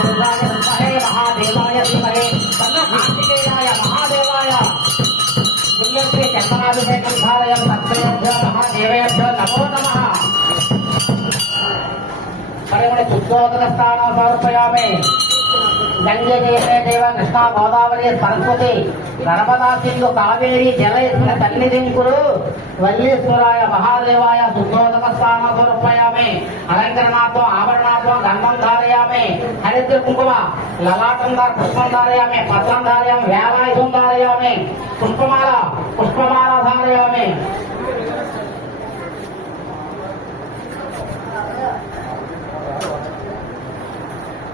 మహాదేవాయ ధీమహి తన్న కార్తికేయాయ మహాదేవాయ పుణ్యశ్రీ చందనాభిషేకం ధారయం సత్యేభ్యో మహాదేవేభ్యో నమో నమః పరిమళ శుద్ధోదక స్థానం సమర్పయామి గంగే దేవే దేవ కృష్ణా గోదావరి సరస్వతి నర్మదా సింధు కావేరి జలయత్న సన్నిధిం కురు వల్లీశ్వరాయ మహాదేవాయ శుద్ధోదక స్థానం సమర్పయామి. అలంకరణాతో ఆభరణాతో గంధం ధారయామి. హరిద్ర కుంకుమ లలాటం ధార పుష్పం ధారయామి పత్రం ధారయామి వేల ధారయామి పుష్పమాల పుష్పమాల ధారయామి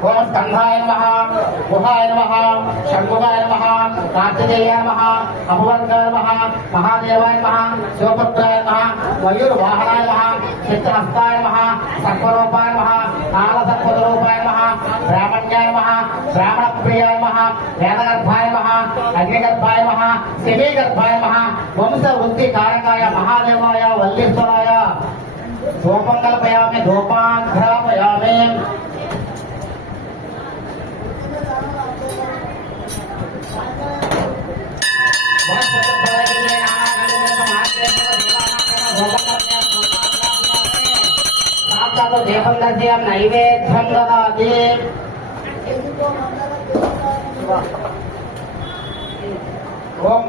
ఓం స్కంధాయ నమ గుహాయ నమ షణ్ముఖాయ నమ కార్తికేయ నమ అభువర్గాయ నమ మహాదేవాయ నమ శివపుత్రాయ నమ మయూర్వాహనాయ నమ చిత్రహస్తాయ నమ సర్వరూపాయ నమ కాలసర్పరూపాయ నమ బ్రాహ్మణ్యాయ నమ బ్రాహ్మణ ప్రియాయ నమ వేదగర్భాయ నమ అగ్నిగర్భాయ నమ శమీగర్భాయ నమ వంశ వృద్ధి కారకాయ మహాదేవాయ వల్లీశ్వరాయ ధూపం కల్పయామి ధూపాఘ్రాపయామి దీపం దర్శయం నైవేద్యం దదాతి ఓం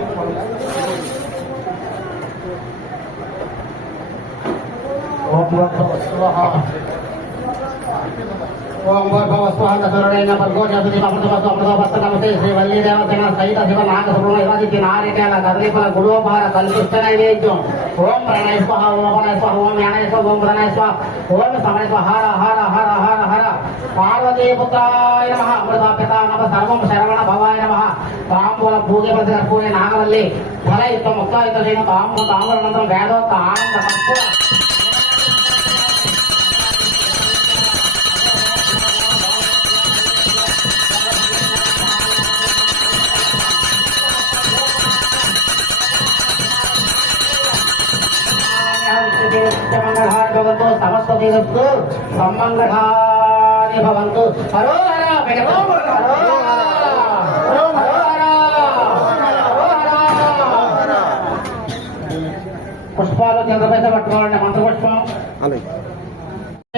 ఓం స్వాహ ఓం అమృతవస్తు అమృతవస్తు శ్రీ వల్లీ దేవతన సహిత శివ నాగ సుబ్రహ్మ ఇవాదిత్య నారికేల కదలిపల గుడోపార కల్పిష్ట నైవేద్యం ఓం ప్రణయ స్వహ ఓం అపనయ స్వహ ఓం జ్ఞానయ స్వహ ఓం ప్రణయ స్వహ ఓం సమయ హర హర హర హర హర. నమ సర్వం శరవణ భవాయ నమ. తాంబూల పూజ ప్రతి కర్పూరే నాగవల్లి. ఫలయుక్త ముక్తాయుత తాంబూల తాంబూల మంత్రం వేదోక్త ఆనంద కర్పూర సమస్త తీరస్తు భవంతు. హరోహర పుష్పాలు చంద్రపేట పట్టుకోవాలండి మంత్ర పుష్పం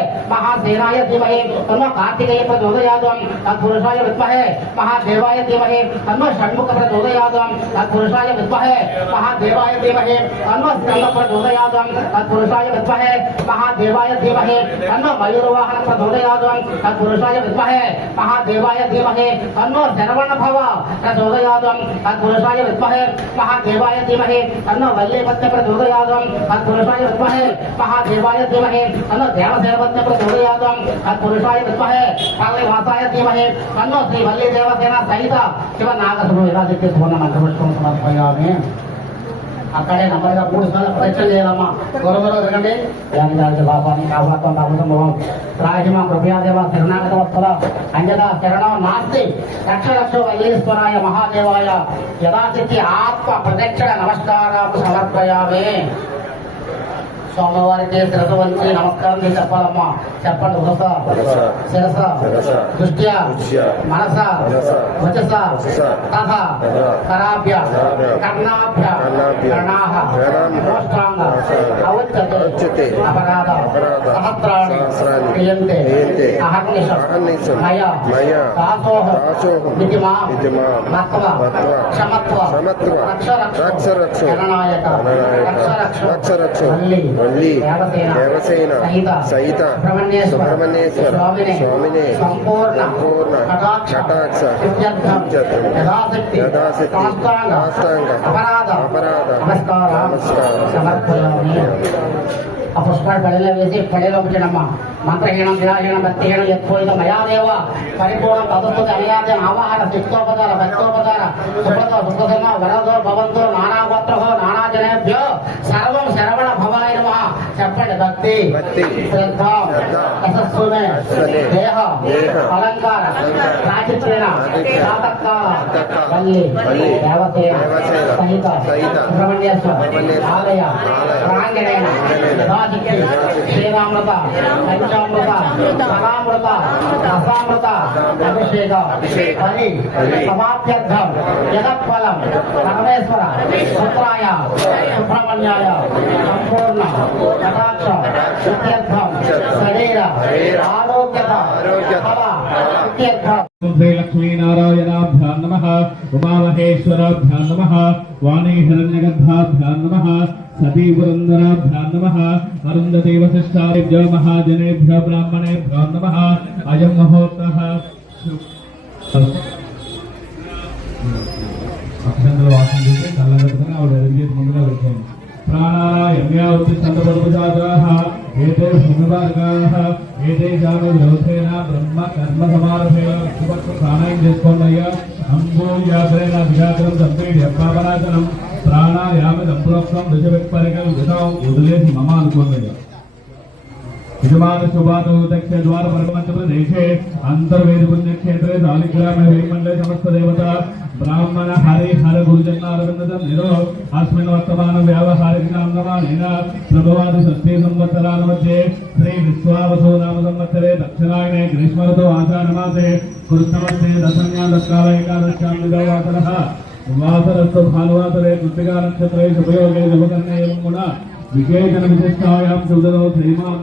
ప్రచోదయాత్వం తత్పురుషాయ విద్మహే మహాసేనాయ ధీమహి తన్నో కార్తికేయ ప్రచోదయాత్వం తత్పురుషాయ విద్మహే మహాదేవాయ ధీమహి తన్నో షణ్ముఖ ప్రచోదయాత్వం తత్పురుషాయ విద్మహే మహాదేవాయ ధీమహి తన్నో స్కంద ప్రచోదయాత్వం తత్పురుషాయ విద్మహే మహాదేవాయ ధీమహి తన్నో మయూరవాహన ప్రచోదయాత్వం తత్పురుషాయ విద్మహే మహాదేవాయ ధీమహి తన్నో శరవణ భవ ప్రచోదయాత్వం తత్పురుషాయ విద్మహే మహాదేవాయ ధీమహి తన్నో వల్లీపత్య ప్రచోదయాత్వం తత్పురుషాయ విద్మహే మహాదేవాయ ధీమహి తన్నో దేవసేనపత్య ప్రచోదయాత్వం తత్పురుషాయ విద్మహే కాళీవాసాయ ధీమహి. తన్నో శ్రీ వల్లీ దేవసేన సహిత శివ నాగసుడు ఇలా చెప్పి సువర్ణ మంత్రపుష్పం సమర్పయామి. అక్కడే నెమ్మదిగా మూడు సార్లు ప్రయత్నం చేయాలమ్మా. గొరవరో తిరగండి. ధ్యానించాల్సి పాపాన్ని కాపాడుతాం కాపాడుతాం రాహిమ కృపయాదేవ శరణాగత వస్తుల అంజన శరణం నాస్తి. రక్ష రక్ష వల్లీశ్వరాయ మహాదేవాయ. యథాశక్తి ఆత్మ ప్రదక్షిణ నమస్కారాలు సమర్పయామి. స్వామివారికి శిరస వంచి నమస్కారం చేసి చెప్పాలమ్మా. చెప్పండి ఉదస శిరస దృష్ట్యా మనస వచస కరాభ్య కరాభ్య, కర్ణాభ్య అవచ్చతే అపరాధ సహస్రాణి క్రియంతే మయా దాసోహం మత్వ క్షమత్వ రక్ష రక్ష రక్ష రక్ష, రక్ష రక్ష రక్ష రక్ష, వల్లి, దేవసేన సహిత, సుబ్రహ్మణ్యేశ్వర స్వామినే సంపూర్ణ కటాక్ష యథాశక్తి సాష్టాంగ అపరాధ నమస్కారం ఆ పుష్పాలు పడేలో వేసి పడేలో పెట్టడమ్మా మంత్రహీనం విరాహీనం భక్తిహీనం ఎత్పోయిన మయాదేవ. పరిపూర్ణ పదస్థుతి అనియాదే ఆవాహన శిక్తోపచార భక్తోపచార సుభృత సుఖధర్మ వరదో భవంతో నానాగోత్ర నానా జనేభ్యో సర్వం చెప్పండి భక్తి భక్తి, శ్రద్ధ శ్రద్ధ, యశస్సునే యశస్సునే, దేహ దేహ, అలంకార అలంకార, రాజత్వేన రాజత్వేన, జాతకాల జాతకాల, వల్లి వల్లి, దేవసేన దేవసేన, సహిత సహిత, సుబ్రహ్మణ్యేశ్వర సుబ్రహ్మణ్యేశ్వర, ఆలయ ఆలయ, ప్రాంగణేన ప్రాంగణేన, యథాశక్తి యథాశక్తి, శ్రీరామృత పంచామృత సదామృత రసామృత అభిషేక అభిషేక, హరి హరి, సమాప్త్యర్థం జగత్ఫలం పరమేశ్వర పుత్రాయ సుబ్రహ్మణ్యాయ సంపూర్ణ కటాక్ష ఇత్యర్థం సడేర ఆరోగ్యత ఫల ఇత్యర్థం శ్రీ లక్ష్మీనారాయణాభ్యాం నమ ఉమామహేశ్వరాభ్యాం నమ వాణీ హిరణ్యగర్భాభ్యాం నమ సతీ పురంధరాభ్యాం నమ అరుంధతీ వశిష్టాభ్యో బ్రాహ్మణేభ్యో నమ అయం మహోత్సవ ప్రాణాయామ్యావతి సంతపడుపుజాతాః ఏతే భూమివర్గాః ఏతే జాను వ్యవసేన బ్రహ్మ కర్మ సమారభే సుభక్త ప్రాణాయం చేసుకోండి అయ్యా అంబోయాగ్రేణ అధికారం సంపేడి అప్పాపరాచనం ప్రాణాయామ విధాం వదిలేసి మమ అనుకోండి అయ్యా యజమాన దక్ష ద్వార పుణ్యక్షేత్రే సమస్త దేవత బ్రాహ్మణ హరి హర గురుజన్నారవింద నిరో అస్మిన్ వర్తమాన వ్యావహారిక నామనమానేన ప్రభవాది షష్ఠీ సంవత్సరాల మధ్య శ్రీ విశ్వావసో నామ సంవత్సరే దక్షిణాయనే గ్రీష్మరతో ఆషాఢమాసే కృష్ణమస్తే దశమ్యా దత్కాల ఏకాదశ్యాం వాసరః వాసరస్తు భానువాసరే కృతికా నక్షత్రే శుభయోగే శుభకర్ణే గుణ సుదరో శ్రీమాన్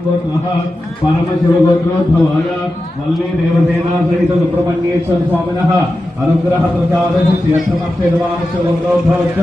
పరమశివగోత్రోద్భవాయ వల్లీ దేవసేనా సహిత సుబ్రహ్మణ్యేశ్వర స్వామినః అనుగ్రహ ప్రసాద సిద్ధ్యర్థమస్య గోత్రోద్భవచ్చ